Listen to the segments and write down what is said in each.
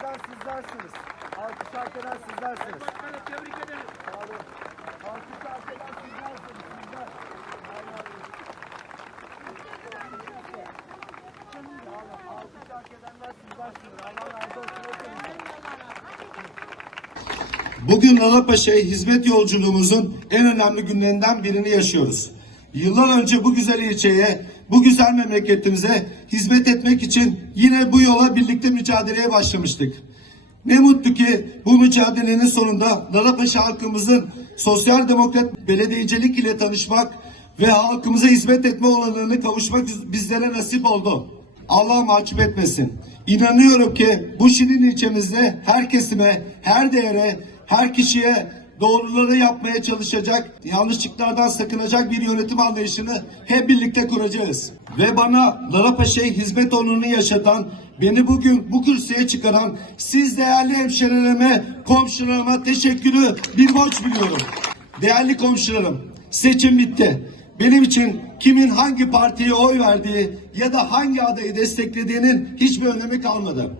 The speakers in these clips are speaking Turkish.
sizlersiniz. Alkış hak eden sizlersiniz. Başkanım tebrik ederim. Sağ olun. Alkış hak eden sizlersiniz. Sizler. Bugün Lalapaşa'ya hizmet yolculuğumuzun en önemli günlerinden birini yaşıyoruz. Yıllar önce bu güzel ilçeye, bu güzel memleketimize hizmet etmek için yine bu yola birlikte mücadeleye başlamıştık. Ne mutlu ki bu mücadelenin sonunda Lalapaşa halkımızın sosyal demokrat belediyecilik ile tanışmak ve halkımıza hizmet etme olanağını kavuşmak bizlere nasip oldu. Allah mahcup etmesin. İnanıyorum ki bu şirin ilçemizde her kesime, her değere, her kişiye doğruları yapmaya çalışacak, yanlışlıklardan sakınacak bir yönetim anlayışını hep birlikte kuracağız. Ve bana Lalapaşa'ya hizmet onurunu yaşatan, beni bugün bu kürsüye çıkaran siz değerli hemşerilerime, komşularıma teşekkürü bir borç biliyorum. Değerli komşularım, seçim bitti. Benim için kimin hangi partiye oy verdiği ya da hangi adayı desteklediğinin hiçbir önemi kalmadı.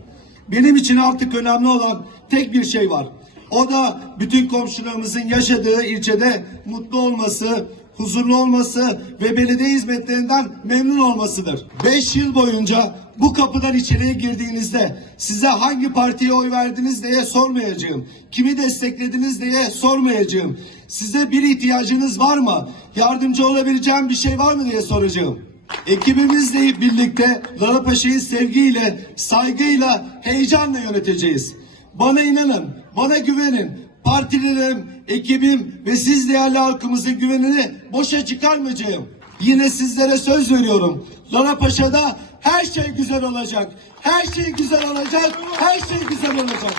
Benim için artık önemli olan tek bir şey var. O da bütün komşularımızın yaşadığı ilçede mutlu olması, huzurlu olması ve belediye hizmetlerinden memnun olmasıdır. 5 yıl boyunca bu kapıdan içeriye girdiğinizde size hangi partiye oy verdiniz diye sormayacağım. Kimi desteklediniz diye sormayacağım. Size bir ihtiyacınız var mı? Yardımcı olabileceğim bir şey var mı diye soracağım. Ekibimizle birlikte Lalapaşa'yı sevgiyle, saygıyla, heyecanla yöneteceğiz. Bana inanın, bana güvenin. Partilerim, ekibim ve siz değerli halkımızın güvenini boşa çıkarmayacağım. Yine sizlere söz veriyorum. Lalapaşa'da her şey güzel olacak. Her şey güzel olacak. Her şey güzel olacak.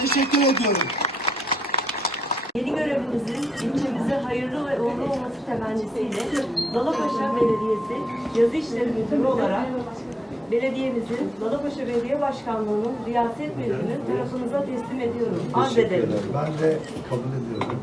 Teşekkür ediyorum. Yeni görevimizin ilçemize hayırlı ve uğurlu olması temennisiyle Dalapaşa Belediyesi Yazı İşleri Müdürü olarak belediyemizin Dalapaşa Belediye Başkanlığı'nın riyaset müdürünü tarafınıza teslim ediyorum. Arz ederim. Ben de kabul ediyorum.